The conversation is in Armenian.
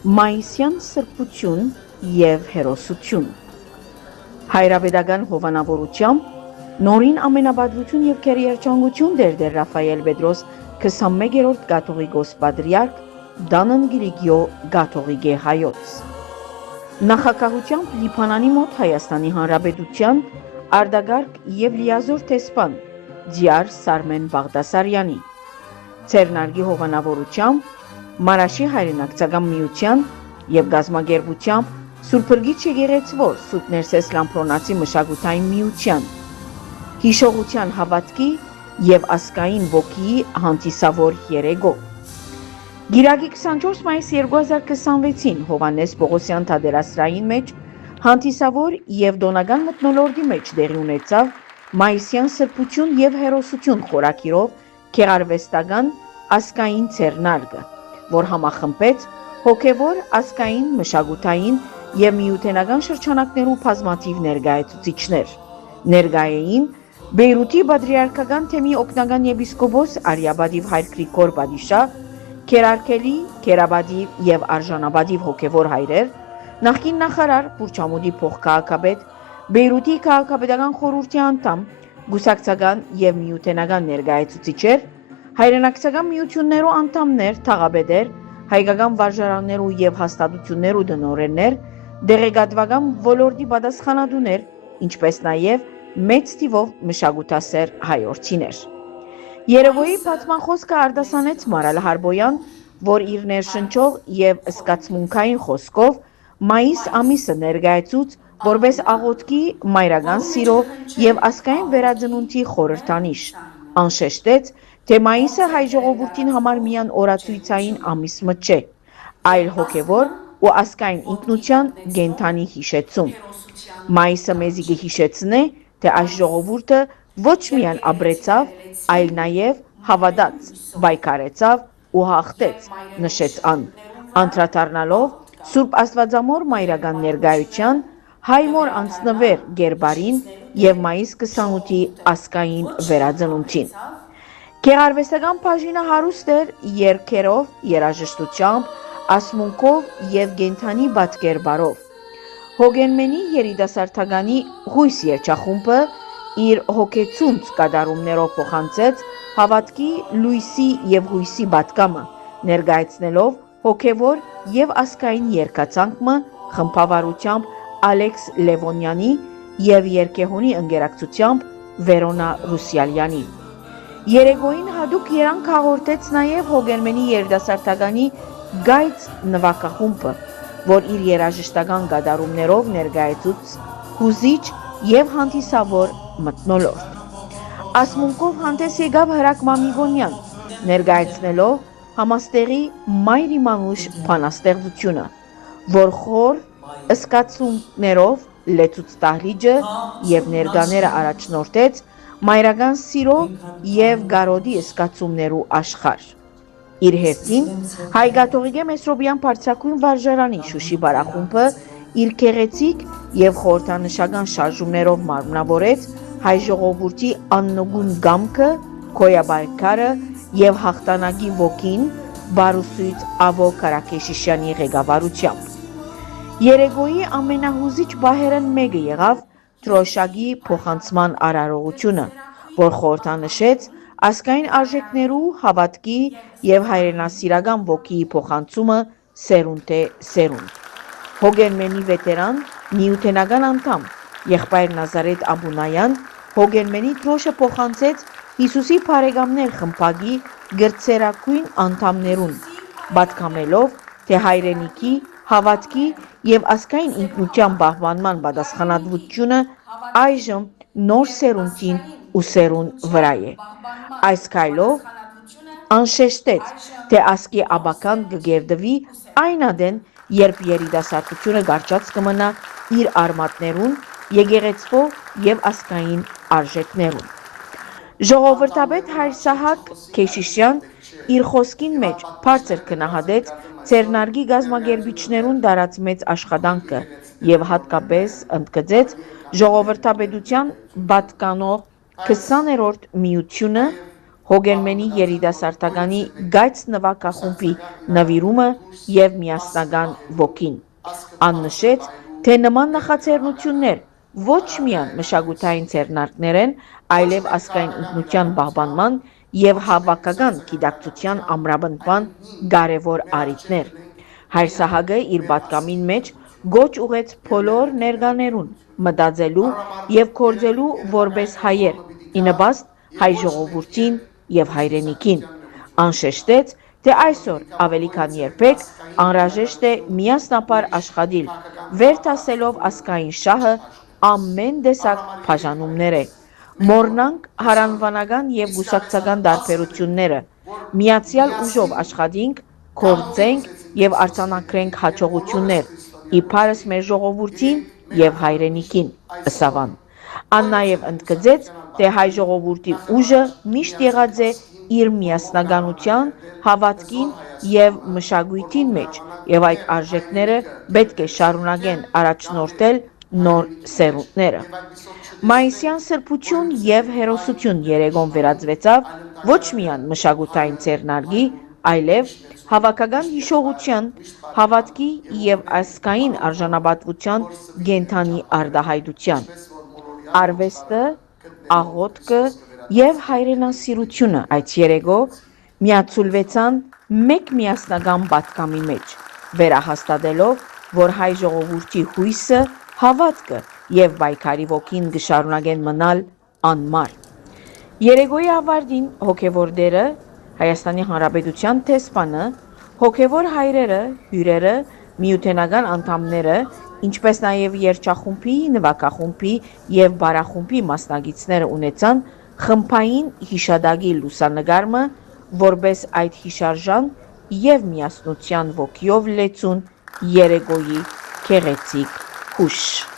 Մայիսյան սրբություն և հերոսություն։ Հայրապետական հովանավորությամբ նորին ամենաբադություն և քերիերջանկություն դեր Ռաֆայել Պետրոս 21-րդ կաթողիկոս պատրիարք Դանն Գրիգիո Կաթողիկե հայոց։ Նախագահությամբ Լիբանանի մոտ Հայաստանի Հանրապետության արտագաղթ և լիազոր դեսպան Դիար Սարմեն Բաղդասարյանի, Ցերնարգի հովանավորությամբ Մարաշի հայրենակցական միության և գազམ་ագերբությամբ Սուրբ Փրկիչ եկեղեցվոր Սուրբ Ներսես Լամփրոնացի մշակութային միության, հիշողության հավատքի և ազգային ոգիի հանդիսավոր երեկո։ Գիրակի 24 մայիս 2026-ին Հովհաննես Պողոսյան թատերասրահին մեջ հանդիսավոր և տոնական մթնոլորտի մեջ տեղի ունեցավ Մայիսյան սրբություն և հերոսություն խորագիրով գեղարվեստական ազգային ձեռնարկը, որ համախմբեց հոգևոր, ազգային, մշակութային և միութենական շրջանակներու բազմաթիվ ներկայացուցիչներ։ Ներկայ էին Բեյրութի պատրիարքական թեմի օգնական եպիսկոպոս Արիապատիվ հայր Գրիգոր Պատիշահ, քերարքելի, քերապատիվ և արժանապատիվ հոգևոր հայրեր, նախկին նախարար, Բուրչամուտի փոխքաղաքապետ, Բեյրութի քաղաքապետական խորհրդի անդամ, կուսակցական և միութենական ներկայացուցիչներ, հայրենակցական միություններու անդամներ, թաղապետեր, հայկական վարժարաններու և հաստատություններու տնօրեններ, դեղեկատվական ոլորտի պատասխանատուներ, ինչպես նաև մեծ թիվով մշակութասեր հայրենիներ։ Երեկոյի բացման խոսքը արտասանեց Մարալ Հարբոյան, որ իր ներշնչող և զգացմունքային խոսքով մայիս ամիսը ներկայացուց որպես աղոթքի, մայրական սիրո և ազգային վերածնունդի խորհրդանիշ, անշեշտեց, թե մայիսը հայ ժողովրդին համար միայն օրացույցային ամիս մը չէ, այլ հոգևոր ու ազգային ինքնության կենդանի հիշեցում։ Մայիսը մեզի կհիշեցնե, թե այս ժողովուրդը ոչ միայն ապրեցավ, այլ նաև հավատաց, պայքարեցավ ու հաղթեց, նշեց ան, անդրադառնալով Սուրբ Աստվածամոր մայրական ներկայության, հայ մոր անձնվեր կերպարին և մայիս 28-ի ազգային վերածնունդին։ Գեղարվեստական բաժինը հարուստ էր երգերով, երաժշտությամբ, ասմունքով և կենդանի պատկերպարով։ Հոգենմենի երիտասարդականի հույս երգչախումբը իր հոգեցունց կատարումներով փոխանցեց հավատքի, լույսի և հույսի պատգամը, ներկայացնելով հոգևոր և ազգային երգացանկը խմբավարությամբ Ալեքս Լևոնյանի և երգեհոնի ընկերակցությամբ Վերոնա Ռուսյալյանի։ Երեկոյին հատուկ երանգ հաղորդեց նաև Հոգենմենի երիտասարդականի Գայծ նվագախումբը, որ իր երաժշտական կատարումներով ներկայացուց հուզիչ և հանդիսավոր մթնոլորտ։ Ասմունքով հանդես եկավ Հրակ Մամիկոնյան, ներկայացնելով համաստեղի մայր իմանուշ բանաստեղծությունը, որ խոր զգացումներով լեցուց դահլիճը և ներկաները առաջնորդեց մայրական սիրո և կարոտի զգացումներու աշխարհ։ Իր հերթին հայ կաթողիկե Մեսրոպյան բարձրագույն վարժարանի Շուշի բարախումբը իր գեղեցիկ և խորհրդանշական շարժումներով մարմնավորեց հայ ժողովրդի աննկուն կամքը, գոյապայքարը և հաղթանակի ոգին բարուսույց Ավո Կարաքեշիշյանի ղեկավարությամբ։ Երեկոյի ամենահուզիչ պահերն մեկը եղավ դրոշակի փոխանցման արարողությունը, որ խորհրդանշեց ազգային արժեքներու, հավատքի և հայրենասիրական ոգիի փոխանցումը սերունդե սերունդ։ Հոգենմենի վետերան, միութենական անդամ եղբայր Նազարեթ Աբունայան Հոգենմենի դրոշը փոխանցեց Հիսուսի բարեկամներ խմբակի կրտսերագույն անդամներուն, պատգամելով, թե հայրենիքի, հավատքի և ազգային ինքնության պահպանման պատասխանատվությունը այժմ նոր սերունդին ու սերունդ վրա է։ Այս քայլով անշեշտեց, թե ազգի ապագան կկերտվի այն ադեն, երբ երիտասարդությունը կարճած կմնա իր արմատներուն, եկեղեցվո և ազգային արժեքներուն։ Ժողովրդապետ հայր Սահակ Քեշիշյան իր խոսքին մեջ բարձր գնահատեց ձեռնարկի կազմակերպիչներուն տարած մեծ աշխատանքը և հատկապես ընդգծեց ժողովրդապետության պատկանող 20-րդ միությունը, Հոգերմենի երիտասարդականի գայծ նվագախումբի նվիրումը և միասնական ոգին։ Ան նշեց, թե նման նախաձեռնություններ ոչ միայն մշակութային ձեռնարկներ են, այլև ազգային ինքնության պահպանման և հավաքական գիտակցության ամրապնդման կարևոր առիթներ։ Հայր Սահակը իր պատգամին մեջ գոչ ուղեց բոլոր ներկաներուն մտածելու և գործելու որպես հայեր, ի նպաստ հայ ժողովրդին և հայրենիքին։ Ան շեշտեց, թե այսօր ավելի քան երբեք անհրաժեշտ է միասնաբար աշխատիլ, վերդասելով ազգային շահը ամեն տեսակ բաժանումները, մոռնանք հարանվանական և կուսակցական տարբերությունները, միացյալ ուժով աշխատենք, գործենք և արձանագրենք հաջողություններ, իբարս մեր ժողովրդին և հայրենիքին, ըսավ ան։ Ան նաև ընդգծեց, թե հայ ժողովրդի ուժը միշտ եղած է իր միասնականության, հավատքին և մշակույթին մեջ, և այդ արժեքները պետք է շարունակեն առաջնորդել նոր սերունդները։ Մայիսյան սրբություն և հերոսություն երեկոն վերածվեցավ ոչ միայն մշակութային ձեռնարկի, այլև հավաքական հիշողության, հավատքի և ազգային արժանապատվության կենդանի արտահայտության։ Արվեստը, աղոթքը և հայրենասիրությունը այդ երեկո միացուլվեցան մեկ միասնական պատգամի մեջ, վերահաստատելով, որ հայ ժողովրդի հույսը, հավատքը և պայքարի ոգին կշարունակեն մնալ անմար։ Երեկոյի ավարտին հոգևոր տերը, ՀՀ դեսպանը, հոգևոր հայրերը, հյուրերը, միութենական անդամները, ինչպես նաև երգչախումբի, նվագախումբի և բարախումբի մասնակիցները ունեցան խմբային հիշատակի լուսանկարումը, որպես այդ հիշարժան և միասնության ոգիով լեցուն երեկոյի գեղեցիկ հուշ։